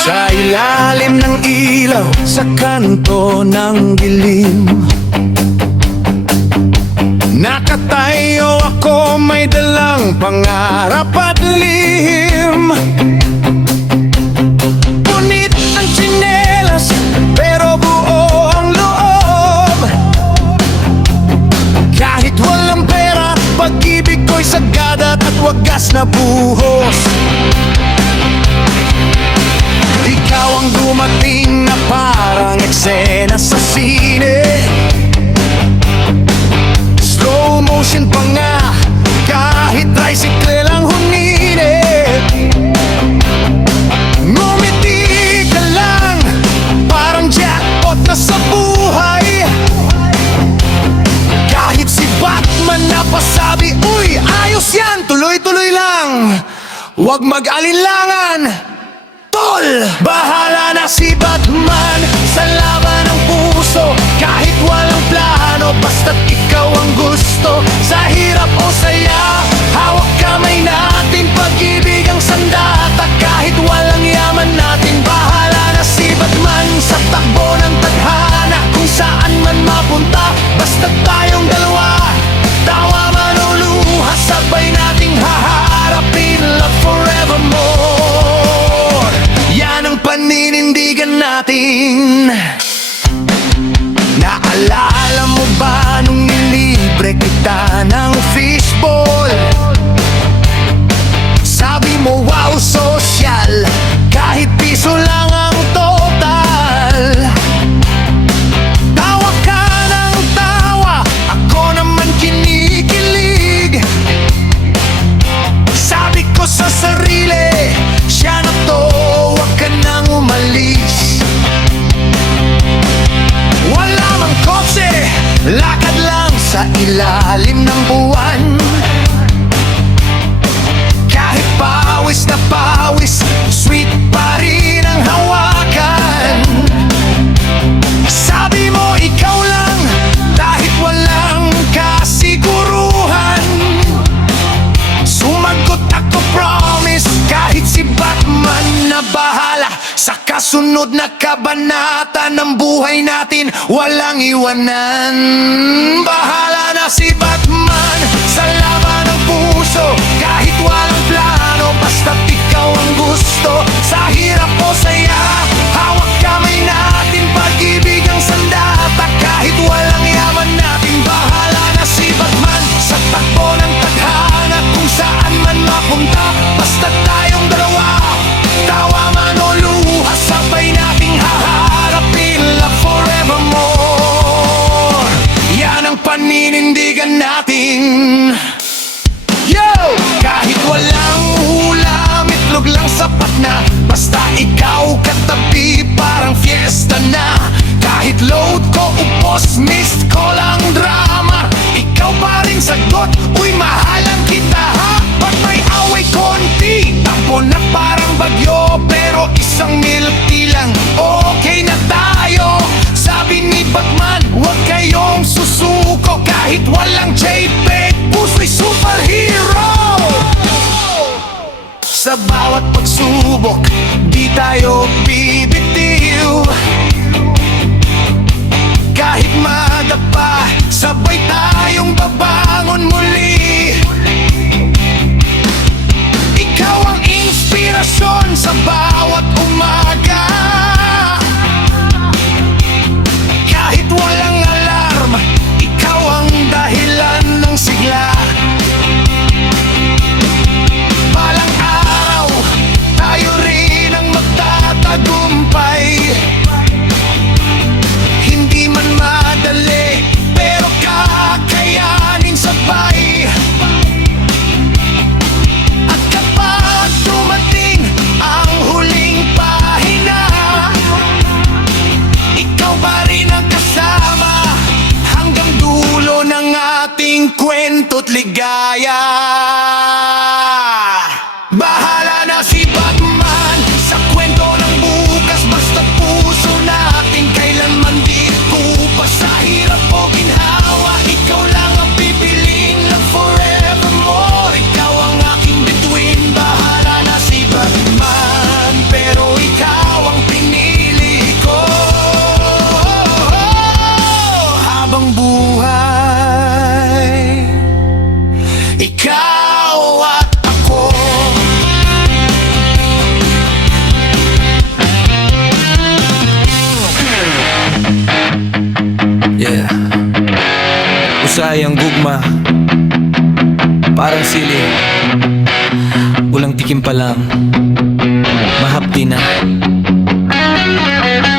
Sa ilalim ng ilaw, sa kanto ng dilim, nakatayo ako, may dalang pangarap at lihim. Punit ang tsinelas, pero buo ang loob. Kahit walang pera, pag-ibig ko'y sagad at wagas na buhos. Ikaw ang dumating na parang eksena sa sine. Slow motion pa nga, kahit tricycle lang huminit. Ngumiti ka lang, parang jackpot na sa buhay. Kahit si Batman na pasabi, uy, ayos yan, tuloy-tuloy lang, huwag mag-alinlangan. Tol! Bahala na si Batman sa laban ng puso. Kahit walang plano, basta't ikaw ang gusto. Sa hirap o saya, hawak kamay natin, pag-ibig ang sandata. Kahit walang yaman natin, bahala na si Batman sa takbo ng tadhana. Kung saan man mapunta, basta't tayong dalawa. Tawa man o luha, sabay nating haharapin, love forevermore. Yan ang paninindigan natin. Naalala mo ba nung nilibre kita ng fishball? Sabi mo wow, social, kahit piso lang ang total. Tawa ka ng tawa, ako naman kinikilig. Sabi ko sa sarili, siya na to, huwag ka nang umalis. Wala mang kotse, lakad lang sa ilalim ng buwan. Kahit pawis na pawis, sweet pa rin ang hawakan. Sabi mo ikaw lang, kahit walang kasiguruhan. Sumagot ako, promise, kahit si Batman na bahala. Sa kasunod na kabanata ng buhay natin, walang iwanan. Bahala na si Batman sa laban ng puso. Kahit walang plano, basta't ikaw ang gusto. Sa hirap o saya, hawak kamay natin, pag-ibig ang sandata. Kahit walang yaman natin, bahala na si Batman sa takbo ng tadhana. Kung saan man mapunta, basta't tayong dalawa. Tawa man o luha, sabay nating haharapin, love forevermore. Yan ang paninindigan natin. Yo! Kahit walang ulam, itlog lang sapat na. Basta ikaw katabi, parang fiesta na. Kahit load ko upos, missed call ang drama. Ikaw pa rin sagot, uy mahalan kita ha. Pag may away konti, takbo na parang bagyo. Pero isang milky lang, okay na tayo. Sabi ni Batman, huwag kayong susuko. Kahit walang JPEG, puso'y superhero. Sa bawat pagsubok, di tayo bibitiw. Kahit madapa, sabay tayong babangon muli. Ikaw ang inspirasyon sa bawat umaga. Kahit walang alarm, ikaw ang dahilan ng sigla. Balang araw, tayo rin ang magtatagumpay. Hindi man madali, pero kakayanin sabay. At kapag dumating ang huling pahina, ikaw pa rin ang kasama hanggang dulo ng ating kwento't ligaya. Bahala na si Batman sa kwento ng bukas, basta puso natin kailanman di kupas. Sa hirap o ginhawa, ikaw lang ang pipiliin lang forever. tugma. Parang sili, ulang tikim pa lang, mahapdi na.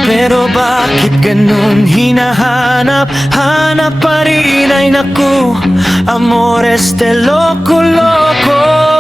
Pero bakit ganun hinahanap? Hanap pa rin ay naku, amores de loko-loko.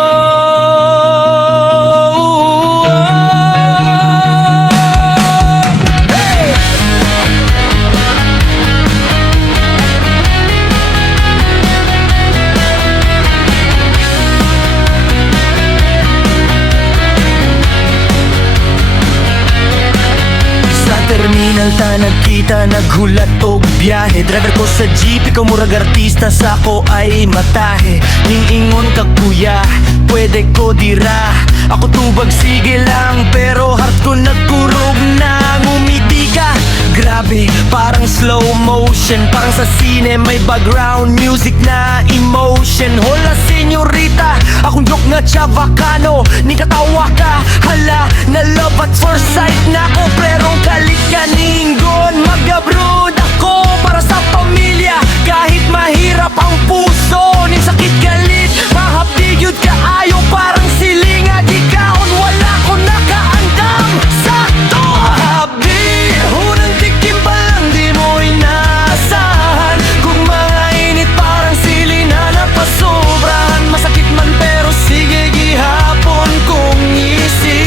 Terminal ta nagkita, naghulat og biyahe. Driver ko sa jeep, ikaw murag artista, sa ko ay matahe. Ning ingon ka kuya, pwede ko dira. Ako tubag sige lang, pero heart ko nagkurog na. Ngumiti ka, grabe, parang slow motion. Parang sa sine may background music na emotion. Hola senyorita, akong joke nga chavacano. Ni katawa ka, hala, na love at first sight na ko. Pero kalit ka ninggon, mag-abroad ako para sa pamilya. Kahit mahirap ang puso, ning sakit galit, mahapdigyod ka ayo. Parang silinga, di kaon, wala ko nakaandam. Sakto, mahabdi, unang tikim pa lang, di mo inasahan. Kung mga init parang sili na napasobrahan. Masakit man pero sige gihapon kong isip.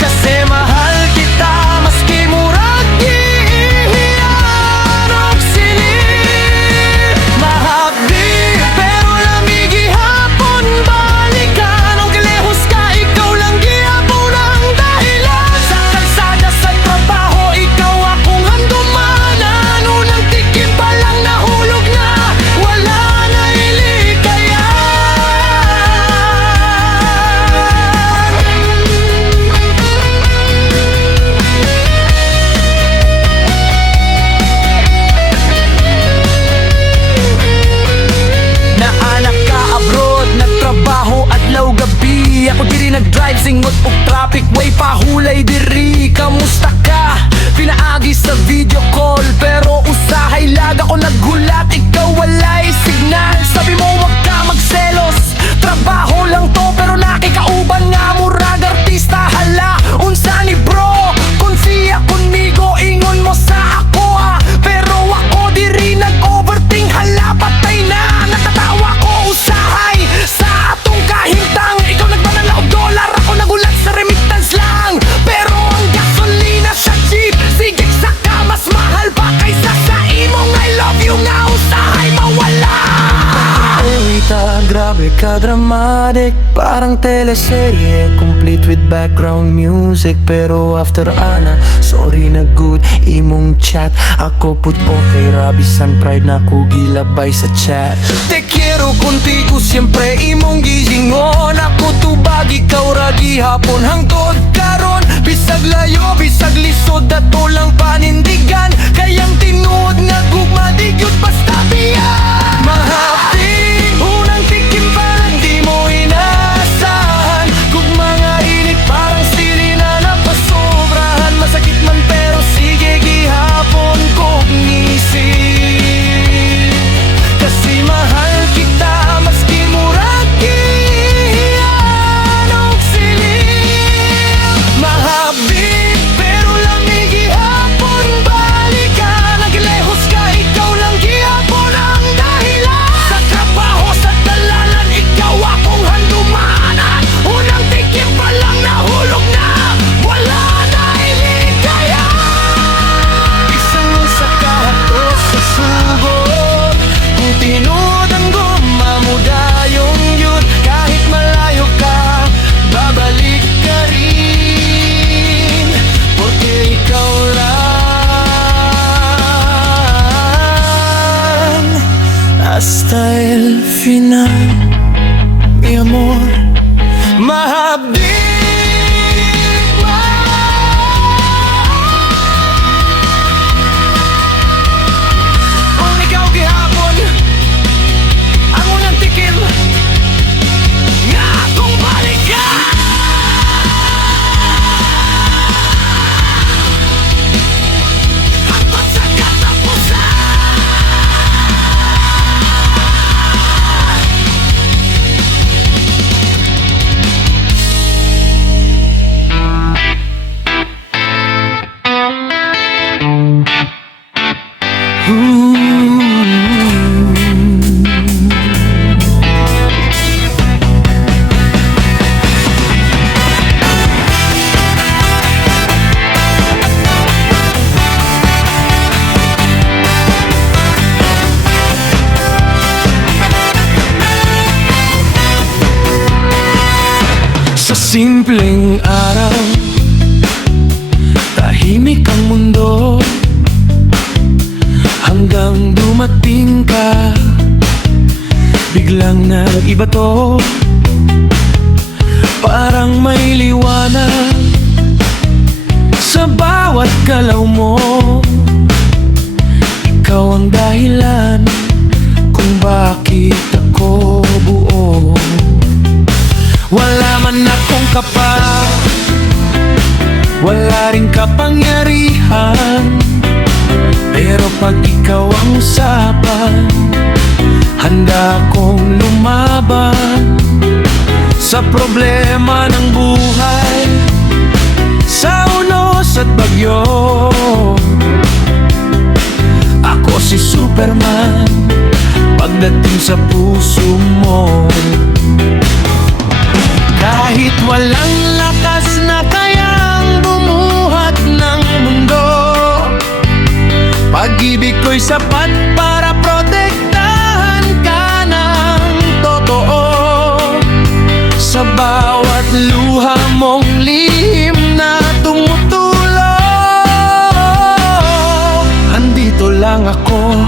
Kasi mahal kita, maski murag gihiyan og silid. Mahabdi, pero lamig gihapon balikan. Ang kalehos ka, ikaw lang gihapon ang dahilan. Sa kalsada, sa trabaho, ikaw akong handumanan. Unang tikim pa lang nahulog na, wala na ilikayan. Naanak ka abroad, nagtrabaho adlaw gabi. Ako diri nag-drive, singot og traffic, way pahulay diri. Kamusta ka? Pinaagi sa video call, pero usahay lag ako naghulat, ikaw walay signal. Sabi mo wag ka magselos, trabaho lang to, pero nakikauban nga murag artista. Hala, unsa ni bro? Kung siya kunigo, ingon mo sa ako ha. Pero ako diri nag-overthink, hala patay na. Natatawa ko usahay sa atong kahintang. Ikaw nagbanala og dollar, ako nagulat sa remittance lang. Pero ang gasolina sa jeep, sige saka mas mahal pa kaysa sa imong I love you nga usahay mawala. Rita, grabe ka dramatic, parang teleserye, complete with background music. Pero after ana, sorry na good imong chat. Ako put okay, rabisan pride na ko gilabay sa chat. Te quiero contigo siempre, imong gisingon. Ako tubag, ikaw ra gihapon hangtod karon. Bisag layo, bisag lisod, dato lang panindigan. Kayang tinuod nga gugma, di gyud basta biyan. Mahapdi, unang tikim pa lang, di mo inasahan. Kung mga init parang sili na napasobrahan. Masakit man pero sige gihapon kong isip. Kasi mahal kita, maski murag gihiyan og silid. Mahabdi, pero lamig gihapon balikan. Nagilehos ka, ikaw lang gihapon ang dahilan. Sa trabaho, sa dalalan, ikaw akong handumanan. Unang tikim pa lang nahulog na, wala na ilikayan. Isang sa kahatos sa sugot, kung tinuod ang guma mo dayong yun. Kahit malayo ka, babalik ka rin, porque ikaw lang. Hasta el final, mi amor. Mahabdi. Kung ikaw gihapon ang unang tikim nga akong balikan. Hangtod sa katapusan. simpleng araw, tahimik ang mundo, hanggang dumating ka. Biglang nag-iba to, parang may liwanag sa bawat galaw mo. Ikaw ang dahilan kung bakit ako buo. Wala man akong kapal, wala rin kapangyarihan, pero pag ikaw ang usapan, handa akong lumaban sa problema ng buhay, sa unos at bagyo. Ako si Superman pagdating sa puso mo. Kahit walang lakas na kayang bumuhat ng mundo, pag-ibig ko'y sapat para protektahan ka ng totoo. Sa bawat luha mong lihim na tumutulo, andito lang ako,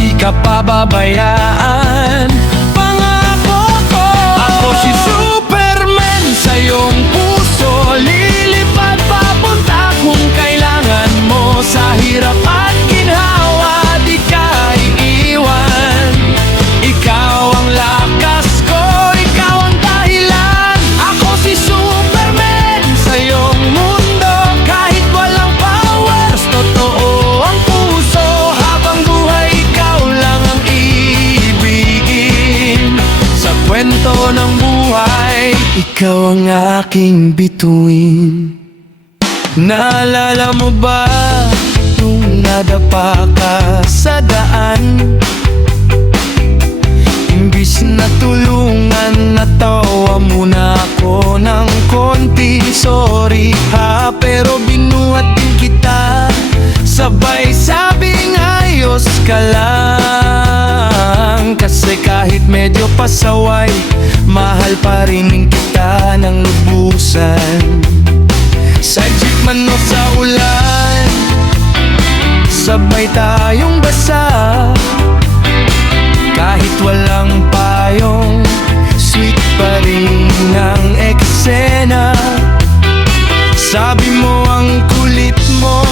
di ka pababayaan. Pangako ko, ako si Superman sa iyong puso, lilipad papunta kung kailangan mo. Sa hirap at ginhawa, di ka iiwan. Ikaw ang lakas ko, ikaw ang dahilan. Ako si Superman sa iyong mundo, kahit walang powers, totoo ang puso. Habang buhay, ikaw lang ang iibigin. Sa kwento ng buhay, ikaw ang aking bituin. Naalala mo ba nung nadapa ka sa daan? Imbis na tulungan, natawa muna ako ng konti. Sorry ha, pero binuhat din kita. Sabay sabing ayos ka lang, kasi kahit medyo pasaway, mahal pa rin kita ng lubusan. Sa jeep man o sa ulan, sabay tayong basa. Kahit walang payong, sweet pa rin ang eksena. Sabi mo ang kulit mo,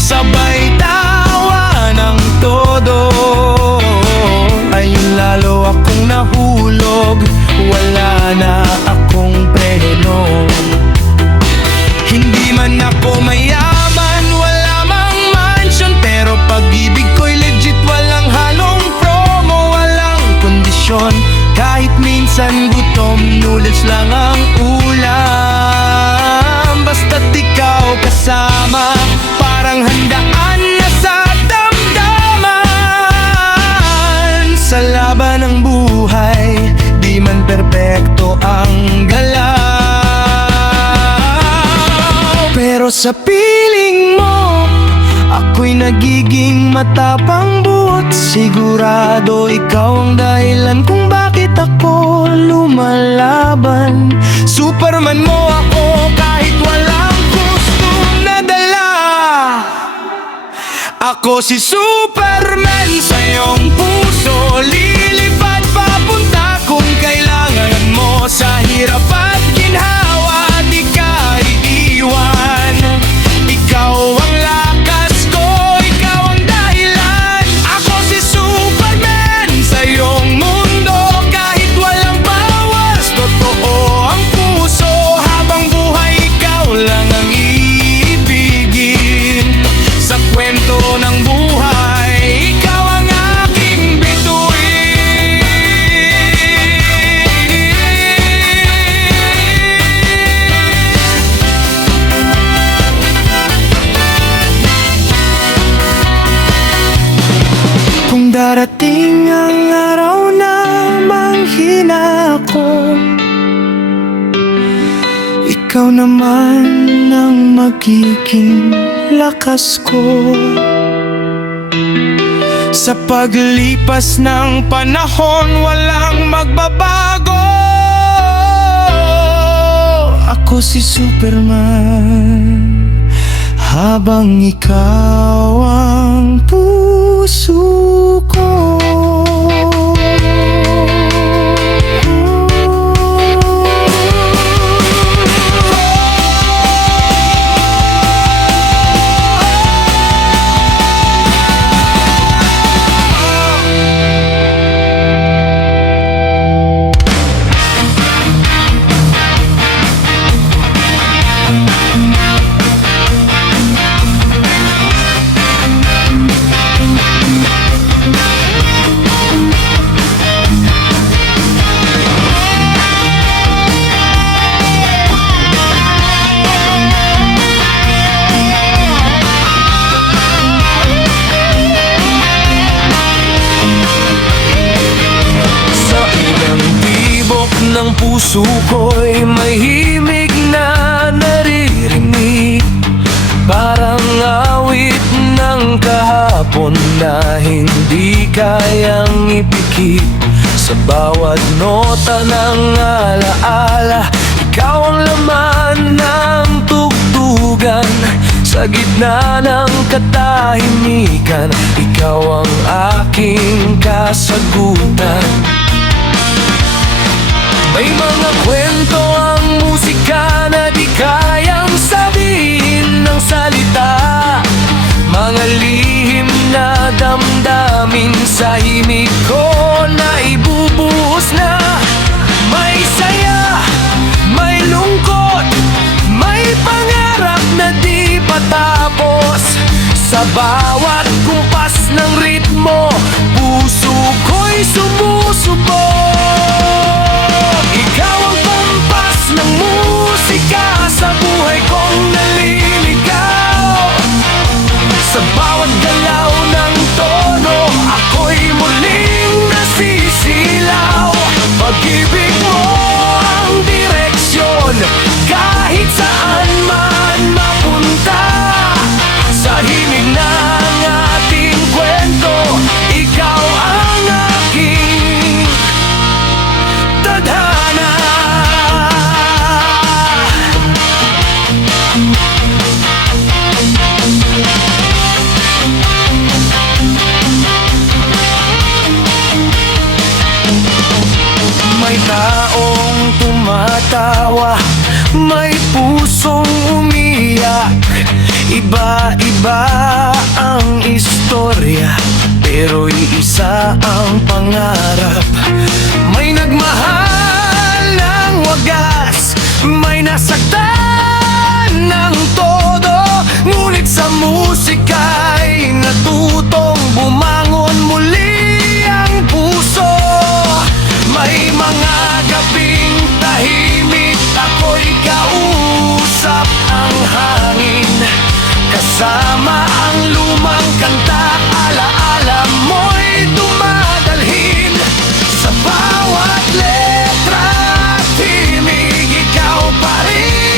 sabay tawa ng todo. Ayun lalo akong nahulog, wala na akong preno. Hindi man ako mayaman, wala mang mansion, pero pag-ibig ko'y legit, walang halong promo, walang kondisyon. Kahit minsan gutom, noodles lang ang ulam. Basta't ikaw kasama, parang handaan na sa damdaman. Sa laban ng buhay, di man perpekto ang galaw, pero sa piling mo, ako'y nagiging matapang buot. Sigurado ikaw ang dahilan kung bakit ako lumalaban. Superman mo ako kahit walang gustong nadala. Ako si Superman sa iyong puso, lilipad papunta kung kailangan mo. Sa hirap at ginhawa, di ka iiwan. Ikaw ang lakas ko, ikaw ang dahilan. Ako si Superman sa iyong mundo, kahit walang powers, totoo ang puso. Habang buhay, ikaw lang ang iibigin. Sa kwento ng buhay, ikaw ang aking bituin. Kung darating ang araw na manghina ako, ikaw naman ang magiging lakas ko. Sa paglipas ng panahon, walang magbabago. ako si Superman habang ikaw ang puso ko. Ng puso ko'y may himig na naririnig, parang awit ng kahapon na hindi kayang ipikit. Sa bawat nota ng alaala, ikaw ang laman ng tugtugan. Sa gitna ng katahimikan, ikaw ang aking kasagutan. May mga kwento ang musika na di kayang sabihin ng salita, mga lihim na damdamin sa himig ko na ibubuhos na. May saya, may lungkot, may pangarap na di patapos. Sa bawat kumpas ng ritmo, puso ko'y sumusubok. Ikaw ang kumpas ng musika sa buhay kong naliligaw. Sa bawat galaw ng tono, ako'y muling nasisilaw. Pag-ibig mo ang direksyon, kahit saan man mapunta. Sa himig ng ating kwento, ikaw ang aking tadhana. May taong tumatawa, may pusong umiyak. Iba-iba ang istorya, pero iisa ang pangarap. May nagmahal ng wagas, may nasaktan ng todo. Ngunit sa musika'y natutong bumangon muli ang puso. May mga gabing tahimik, ako'y kausap ang hangin. Kasama ang lumang kanta, alaala mo'y dumadalhin. Sa bawat letra at himig, ikaw pa rin.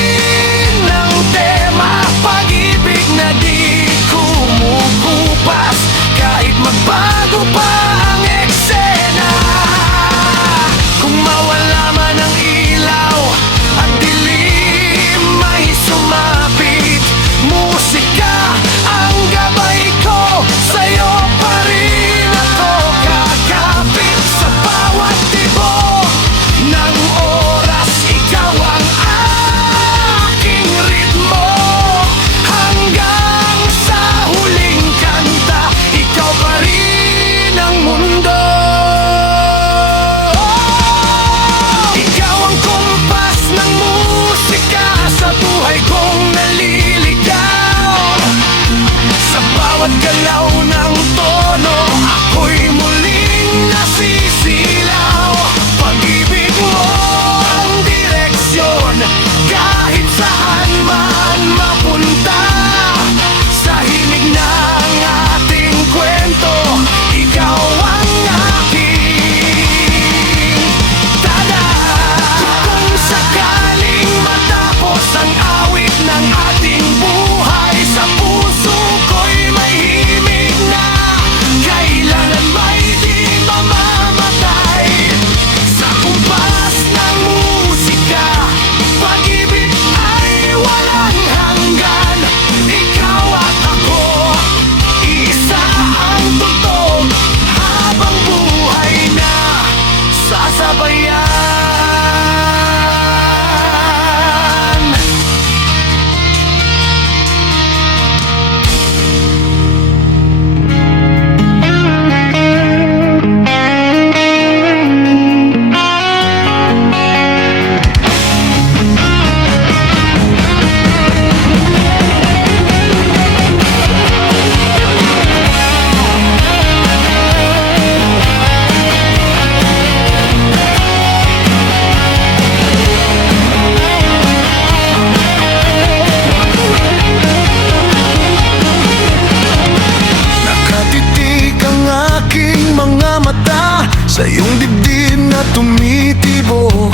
sa iyong dibdib na tumitibok.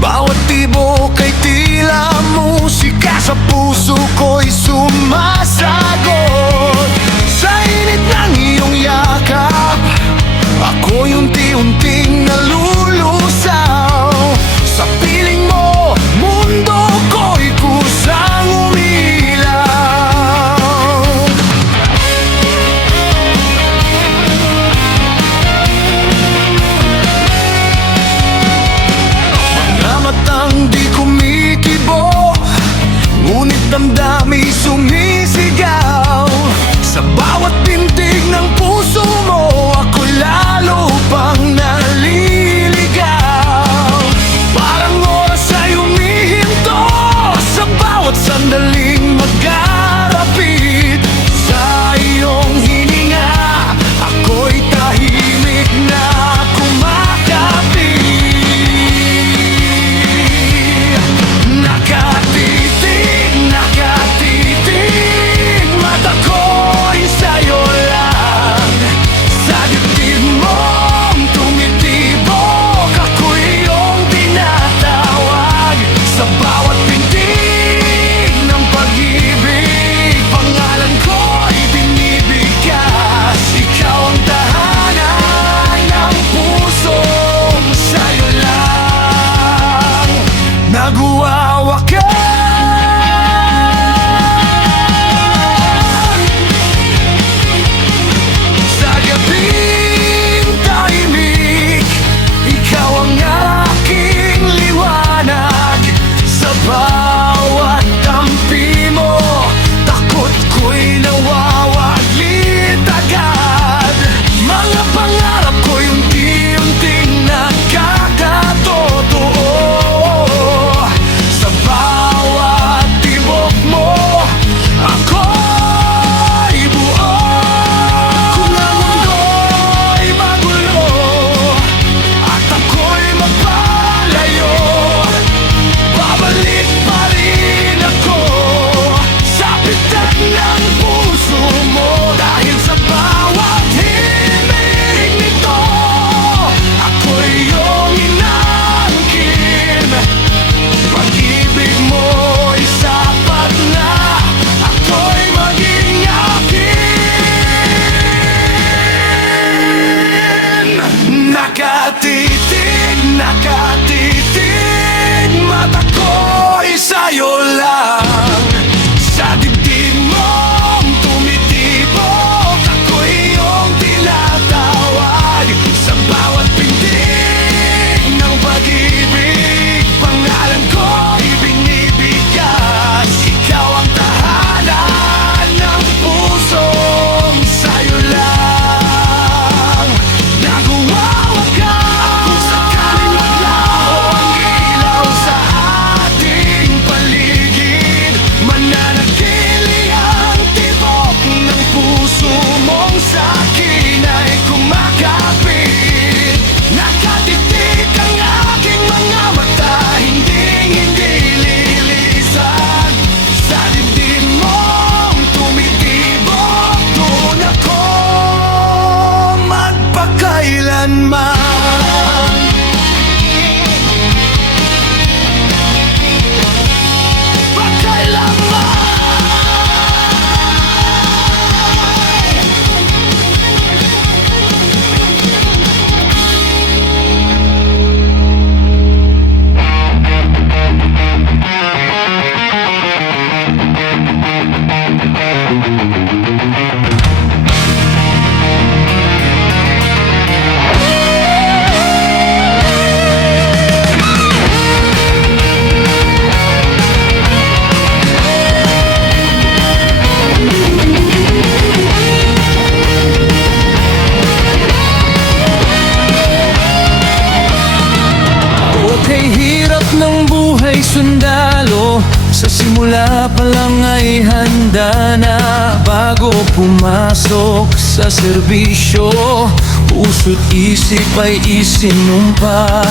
Bawat tibok ay tila musika, sa puso ko'y sumasagot. Sa init ng iyong yakap, ako'y unti-unting nalulusaw. Sa piling mo, mundo ko'y kusang umilaw. Mga matang di kumikibo, ngunit damdami sumisigaw. Sa bawat pintig ng puso mo, ako lalo pang naliligaw. Parang oras ay humihinto sa bawat sandaling magkarapit. Sa iyong hininga, ako'y tahimik na kumakapit. Nakatitig, mata ko'y sa'yo lang. Sa dibdib mong tumitibok, ako'y iyong tinatawag. Sa bawat pintig ng pag-ibig, pangalan ko'y binibigkas. Ikaw ang tahanan ng pusong sa'yo lang nagwawakas. Sa gabing tahimik, ikaw ang aking liwanag. Sa bawat tampi mo, takot ko'y nawawaglit agad. Mga pangarap ko'y unti-unting nagkakatotoo. Sa bawat tibok mo, ako'y buo. Kung ang mundo'y magulo at ako'y magpalayo, babalik pa rin ako sa pitak ng puso mo. Dahil sa bawat himig nito, ako'y iyong inaangkin. Pag-ibig mo'y sapat na ako'y maging akin. Nakatitig, mata ko'y sa'yo lang. Sa dibdib mong tumitibok, ako'y iyong tinatawag. Sa bawat pintig ng pag-ibig, pangalan ko'y binibigkas. Ikaw ang tahanan ng pusong sa'yo lang nagwawakas. Kung sakaling maglaho ang ilaw sa ating paligid, mananatili ang tibok ng puso mong sa'kin ay kumakapit. Nakatitig ang aking mga mata, hindi lilisan. Sa dibdib mong tumitibok, doon ako magpakailanman. Okay, hirap ng buhay sundalo, sa simula pa lang ay handa na. Bago pumasok sa serbisyo, puso't isip ay isinumpa.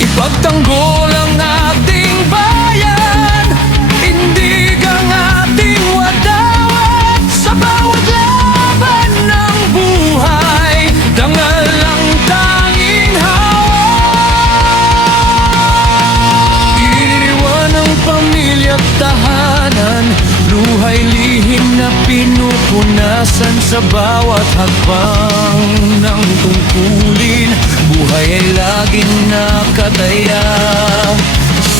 Ipagtanggol ang ating bayan, indig ang ating wadawat. Sa bawat laban ng buhay, dangal ang tapang ng tungkulin, buhay ay laging nakataya.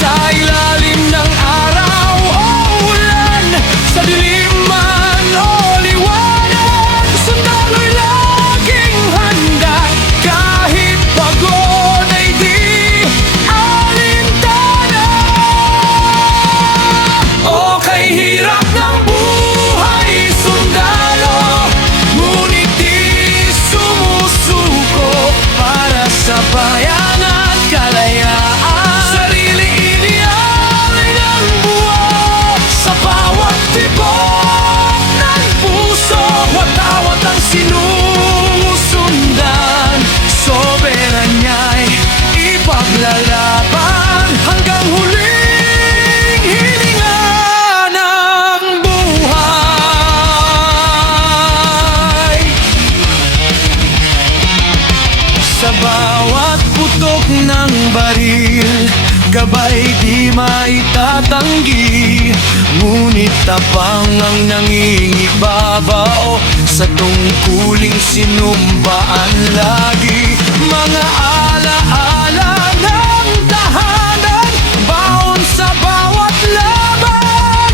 Sa ilalim ng araw o ulan, sa dilim man o liwanag, sundalo'y laging handa. Kahit pagod ay di alintana. O kay hirap ng buhay, sundalo, ngunit di sumusuko para sa bayan at kalayaan. Sarili iniyari ng buo sa bawat tibok ng puso. Watawat ang sinusundan, soberanya'y ipaglalaban hanggang huling hininga ng buhay. Sa bawat putok ng baril, gabay di maitatanggi, ngunit tapang ang nangingibabao sa tungkuling sinumpaan lagi. Mga alaala ng tahanan, baon sa bawat laban,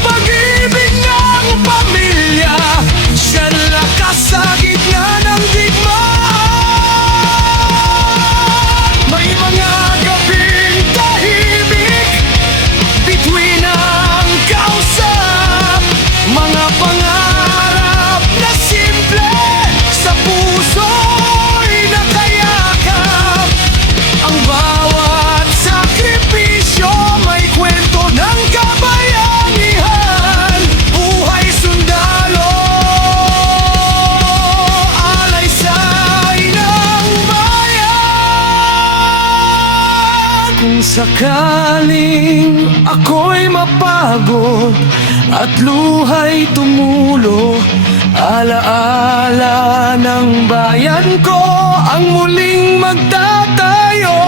pag-ibig ng pamilya, siyang lakas sa gitna ng digmaan. May mga gabing tahimik, bituin ang kausap, mga pangarap na simple sa puso'y nakayakap. Ang bawat sakripisyo may kwento ng kabayanihan. Buhay sundalo, alay sa inang bayan. Kung sakaling ako'y mapagod at luha'y tumulo, alaala ng bayan ko ang muling magtatayo.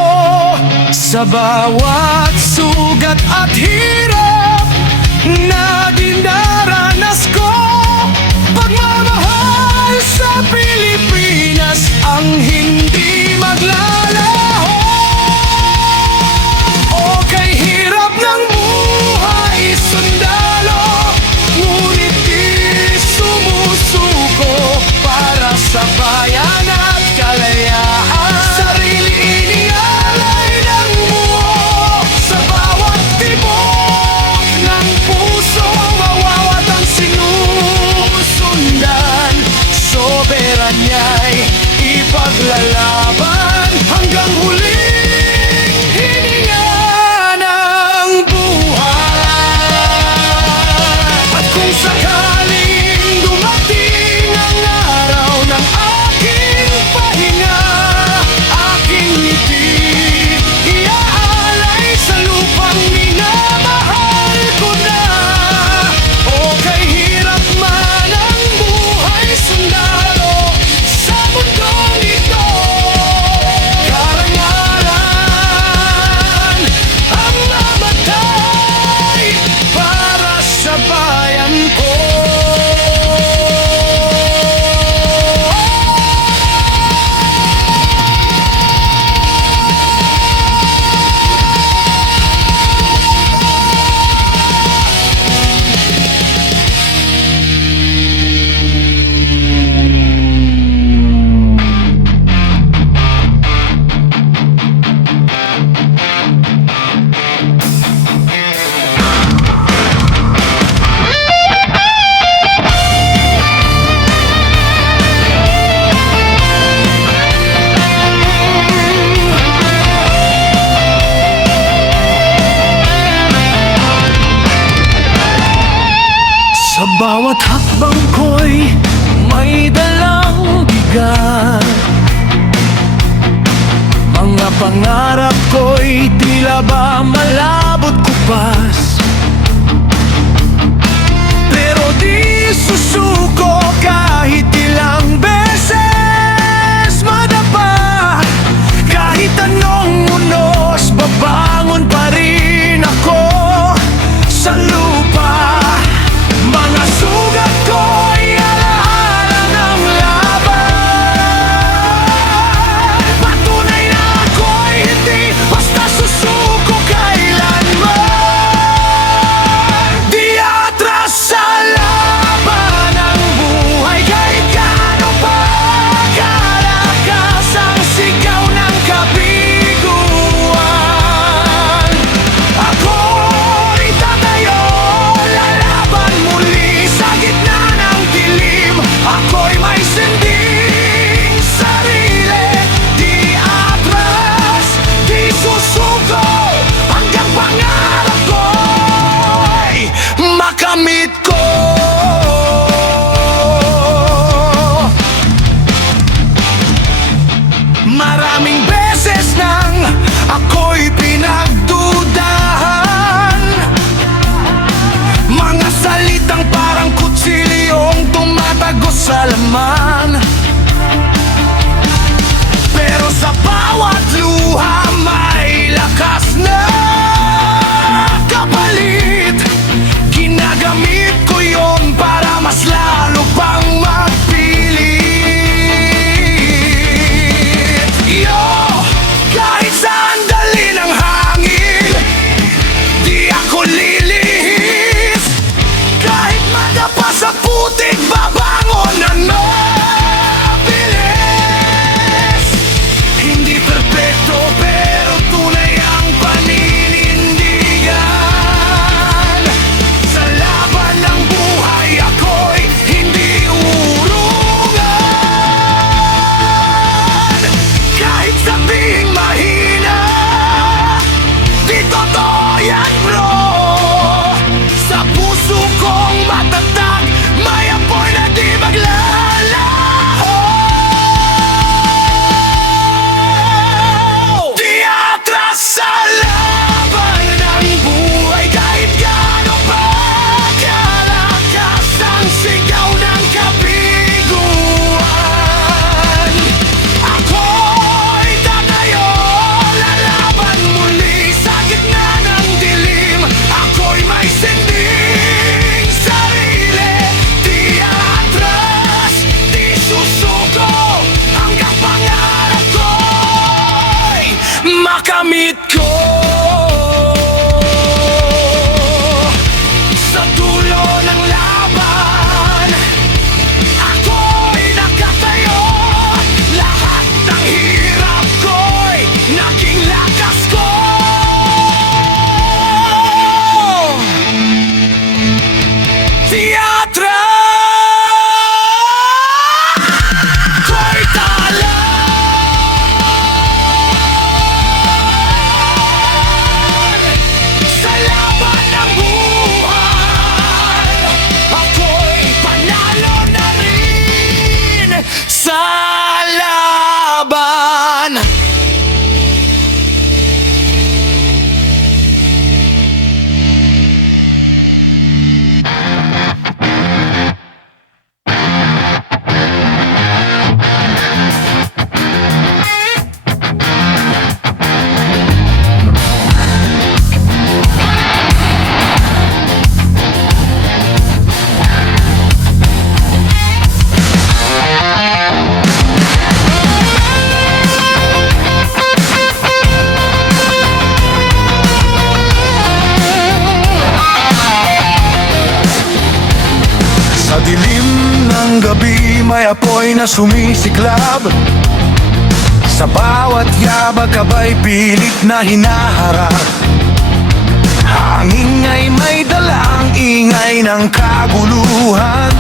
Sa bawat sugat at hirap na dinaranas ko, pagmamahal sa Pilipinas ang hindi maglalaho. O kay hirap ng buhay, sundalo, ngunit di sumusuko para sa bayan at kalayaan. Sarili inialay ng buo sa bawat tibok ng puso. Mawawat ang sinusundan, soberanya'y ipaglalaban hanggang huling hininga ng buhay. At kung sakaling dumating ang araw ng aking pahinga, aking ngiti iaalay sa lupang minamahal ko na. O kay hirap man ang buhay, sundalo, sa mundong ito, karangalan ang namatay para sa bayan ko. Sa bawat hakbang ko'y may dalang bigat. Mga pangarap ko'y tila ba malabot kupas, pero di susuko kahit ilang beses madapa. Kahit anong unos, babangon pa rin ako sa lupa. Mga sugat ko'y alaala ng laban. Maraming beses nang ako'y pinagdudahan, mga salitang parang kutsilyong tumatagos sa laman. Pero sa bawat luha may lakas na kapalit. Ginagamit ko yon para mas lalo pang magpilit. Yo, kahit sandali ng hangin, di ako lilihis. Kahit madapa sa putik, babangon na mabilis. Hindi perpekto pero tunay ang paninindigan. Sa laban ng buhay ako'y hindi urungan. Kahit sabihing mahina, di totoo yan bro. Sa puso kong matatag, may apoy na di maglalaho. Di atras sa laban ng buhay, kahit gaano pa kalakas ang sigaw ng kabiguan. Ako'y tatayo, lalaban muli sa gitna ng dilim. Ako'y may sinding sarili, di atras, di susuko, hanggang pangarap ko'y makamit ko. Sa dulo ng laban, ako'y nakatayo. Lahat ng hirap ko'y naging lakas ko. Teatra ko'y talan. Sa laban ng buhay, ako'y panalo na rin sa laban. Sa dilim ng gabi may apoy na sumisiklab. Sa bawat yabag kabay pilit na hinaharap. Hangin ay may dalang ingay ng kaguluhan,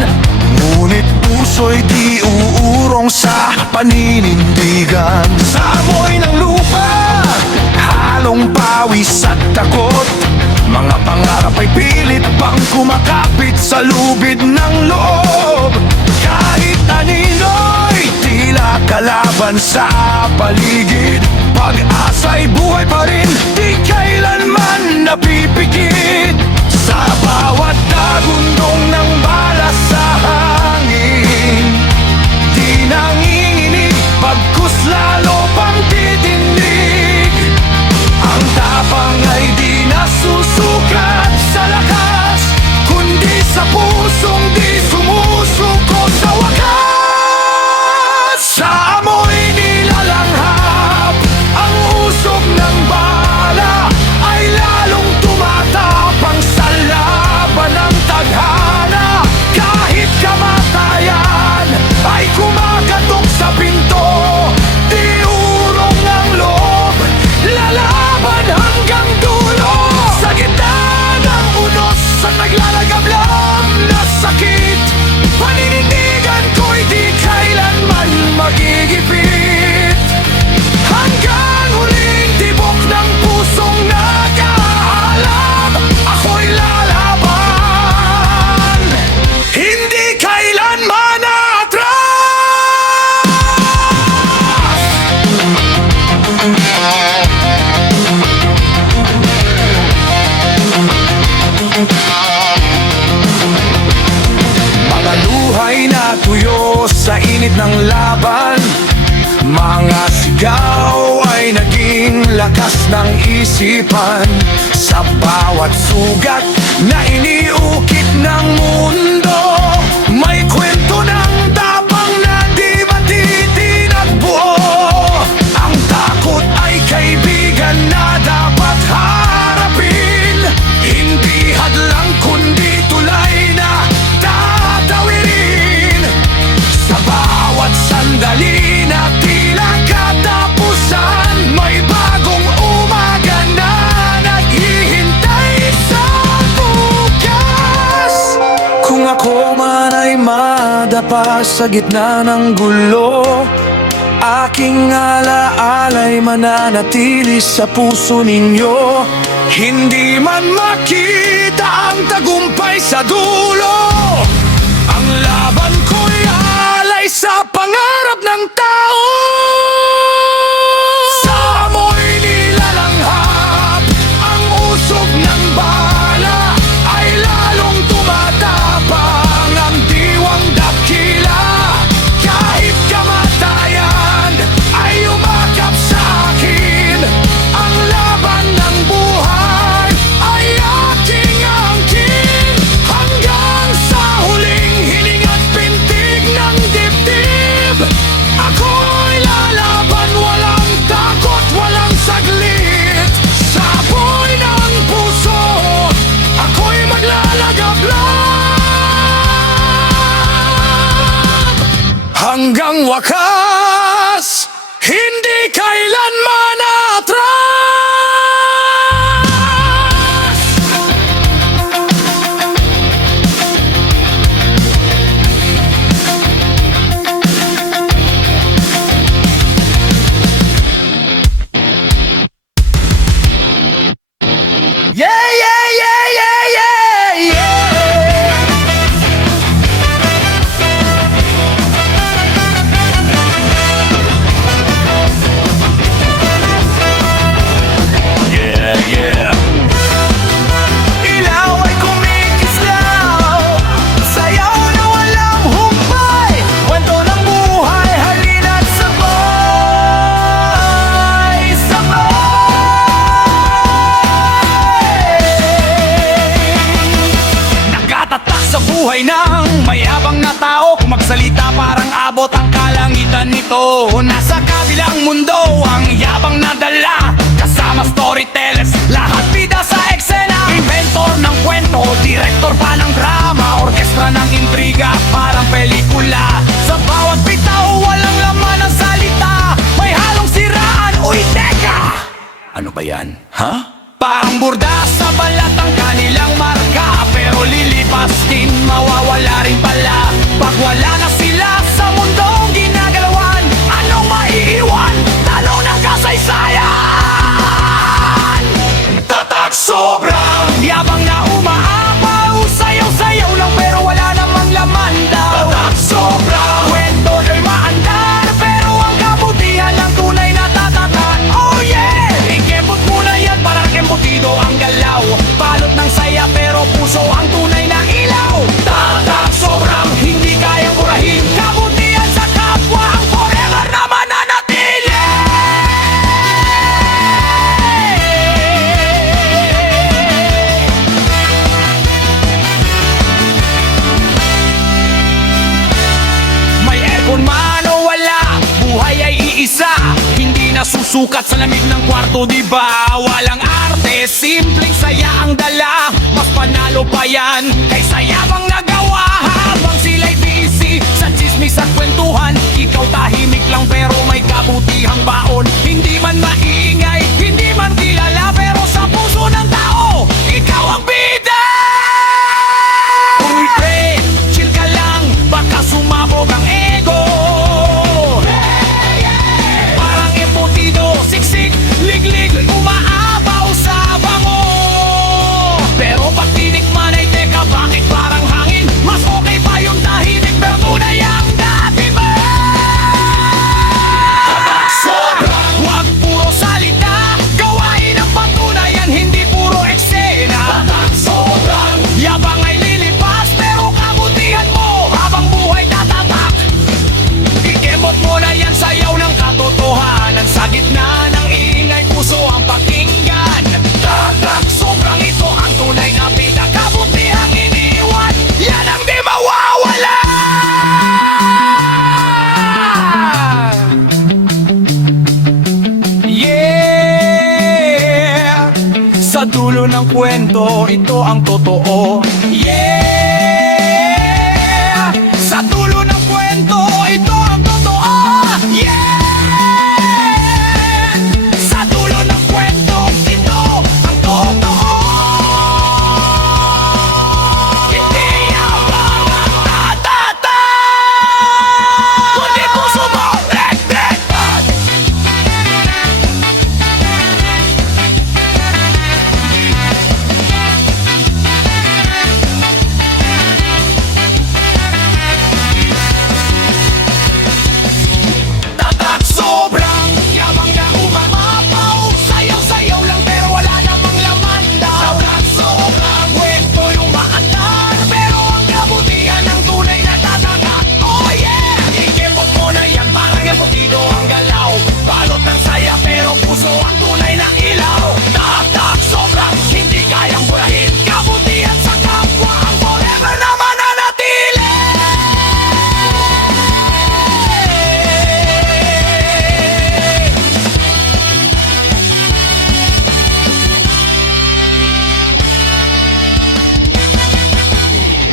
ngunit puso'y di uurong sa paninindigan. Sa amoy ng lupa, halong pawis at takot, mga pangarap ay pilit pang kumakapit sa lubid ng loob. Kahit anino'y tila kalaban sa paligid, pag-asa'y buhay pa rin, di kailanman napipikit. Sa bawat dagundong ng bala sa hangin, di nanginginig, pagkus lalo pang titinig. Ang tapang ay di nasusukat sa lakas, kundi sa pusong di sumusuko sa wakas. Sa amoy nilalanghap, ang usok ng bala ay lalong tumatapang sa laban ng tadhana. Kahit kamatayan ay kumakatok sa pinto, di ng laban. Mga sigaw ay naging lakas ng isipan. Sa bawat sugat na iniukit ng mundo, may kwento ng tapang na di matitinagbuo. Ang takot ay kaibigan na dapat harapin. Hindi hadlang kundi tulay na tatawirin. Sa bawat sandali na tila katapusan, may bagong umaga na naghihintay sa bukas. Kung ako man ay madapa sa gitna ng gulo, aking alaala'y mananatili sa puso ninyo. Hindi man makita ang tagumpay sa dulo, ang laban ko'y alay sa pangarap ng tao. Sa amoy nilalanghap, ang usog ng bala ay lalong tumatapang. Ang diwang dakila, kahit kamatayan, ay umakap sa akin. Ang laban ng buhay ay aking angkin. Hanggang sa huling hininga't pintig ng dibdib, ako'y lalaban, walang takot, walang saglit. Sa apoy ng puso, ako'y maglalagablab. Hanggang wakas, hindi kailanman atras. Yeah, yeah, yeah, yeah, yeah, yeah. Yeah, yeah. Ilaw ay kumikislaw, sayaw na walang humpay, kwento ng buhay, halina't sabay, nakatatak sa buhay ng mayabang na tao. Kung magsalita parang abot ang kalangitan nito. Nasa kabilang mundo ang yabang na dala, kasama storytellers, lahat bida sa eksena. Inventor ng kwento, direktor pa ng drama, orkestra ng intriga, parang pelikula. Sa bawat bitaw, walang laman ang salita, may halong siraan. Uy, teka! Ano ba yan? Ha? Parang burda sa balat ang kanilang marka, pero lilipas din, mawawala rin pala. Pag wala na sila sa mundong ginagalawan, anong maiiwan? Tanong ng kasaysayan. Tatak sobrang yabang na umaapaw, sayaw-sayaw lang pero wala namang laman daw. Tatak sobrang kwento na'y maandar, pero ang kabutihan ng tunay na tatatan. Oh yeah! Ikembot mo na yan, parang embutido ang galaw. Balot ng saya pero puso ang tunay na ilaw. Tatak sobrang hindi kayang burahin, kabutihan sa kapwa ang forever na mananatili. May aircon man o wala, buhay ay iisa. Hindi nasusukat sa lamig ng kwarto, diba? Walang arte, simpleng saya ang dala. Mas panalo pa yan kaysa yabang nagawa. Habang sila'y busy sa chismis at kwentuhan, ikaw tahimik lang pero may kabutihang baon. Hindi man maingay, hindi man kilala, pero sa puso ng tao, ikaw ang bida. Uy pre, chill ka lang, baka sumabog ang ego. Parang embutido, siksik, liglig, umaabaw sa bango. Pero pag tinikman ay teka, bakit parang hangin? Mas okay pa yung tahimik pero tunay ang dati ba? Tatak sobrang dulo ng kwento, ito ang totoo. Yeah! Sa dulo ng kwento, ito ang totoo. Yeah! Sa dulo ng kwento, ito ang totoo. Hindi ang mga tatata, kundi puso mo. Tatak sobrang yabang na umamapaw. Sayaw-sayaw lang pero wala namang laman daw. Tatak sobrang kwento yung maandar, pero ang kabutihan ng tunay na tataka. Oh yeah! Ikipot mo na yan, parang embutido ang galaw. Balot ng saya pero puso ang tunay na ilaw. Tatak sobrang hindi kayang burahin. Kabutihan sa kapwa ang forever na mananatili.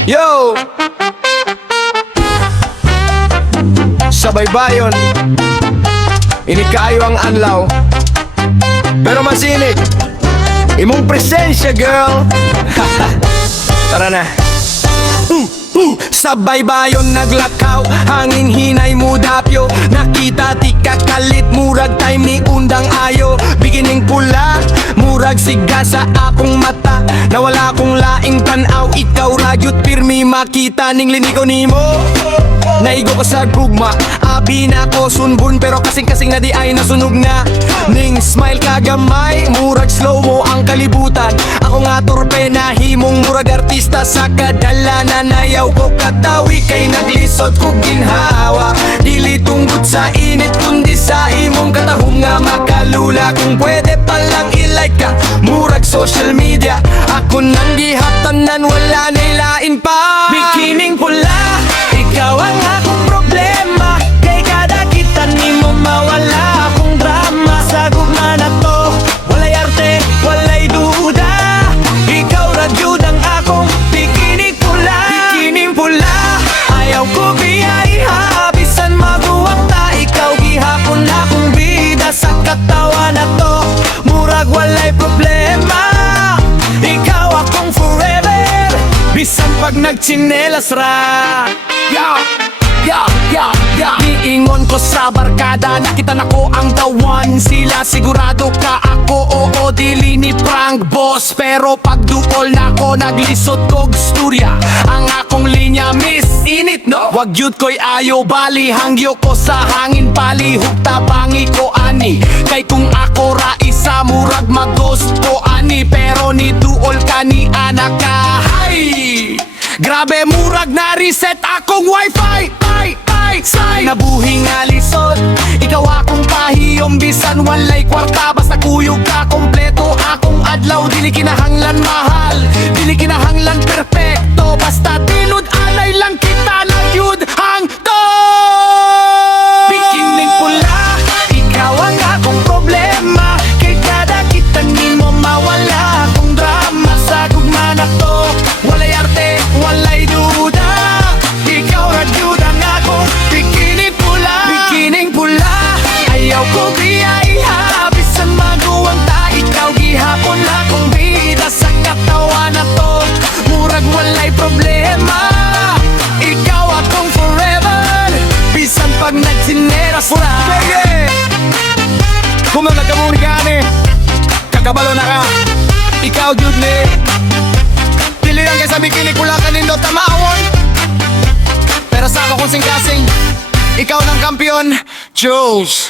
Yo! Sa baybayon, inikaayo ang anlaw, pero masinit imong presensya, girl. Tara na. Sa baybayon naglakaw, hangin hinay mo dapyo. Nakita ti kakalit, murag time ni undang ayo. Bigining pula, murag siga sa akong mata. Nawala akong laing tanaw, ikaw ragyot pirmi makita ning linigo nimo. Naigo ko sa gugma, abi na ko sunbun, pero kasing-kasing na di ay nasunog na. Ning smile kagamay, murag slow mo ang kalibutan. Ako nga turpe na himong murag artista sa kadalanan. Ayaw ko katawi kay naglisod ko ginhawa. Dili tungkod sa init kundi sa imong katahong nga makalula. Kung pwede palang i-like ka, murag social media. Ako nang gihatanan, wala nilain pa. Bikining pula, ikaw ang akong problema. Kay kada kita nimo mawala akong drama. Sa gugma na to, walay arte, walay duda. Ikaw ragyod ang akong bikining pula. Bikining pula, ayaw ko biyaiha. Bisan maguwang ta, ikaw gihapon akong bida. Sa katawa na to, murag walay problema. Ikaw akong forever, bisan pag nagtsinelas ra. Yeah, yeah, yeah, yeah. Diingon ko sa barkada, nakita na ko ang the one. Sila sigurado ka ako, oo, dili ni prank boss. Pero pag duol na ko, naglisod kog storya. Ang akong linya, miss init, no? Wag yun ko'y ayo, bali hangyo ko sa hangin. Palihog tabangi ko ani. Kay kung ako ra isa, murag mag-ghost ko ani. Pero ni duol ka ni anak ka, hay! Grabe murag na reset akong wifi. Nabuhi nga lisod, ikaw akong pahiyom. Bisan walay kwarta, basta kuyog ka kompleto. Akong adlaw, dili kinahanglan mahal, dili kinahanglan perfecto. Basta tinud anay lang kita na yun hangto. Bikining pula, ikaw ang akong problema. Kay kada kita nimo mawala akong drama. Sa gugma na to, walay arte, walay duda. Ikaw ragyod ang akong bikining pula. Bikining pula, ayaw ko biyaiha. Bisan maguwang ta, ikaw gihapon akong bida. Sa katawa na to, murag walay problema. Ikaw akong forever, bisan pag nagsineras ra. Kung nagkamuni ka ni, kakabalo na ka. Ikaw jud ni, dili lang kay sa bikining pula kanindot tamawon. Pero sa ako kung sing-kasing, ikaw ng kampiyon, Jules.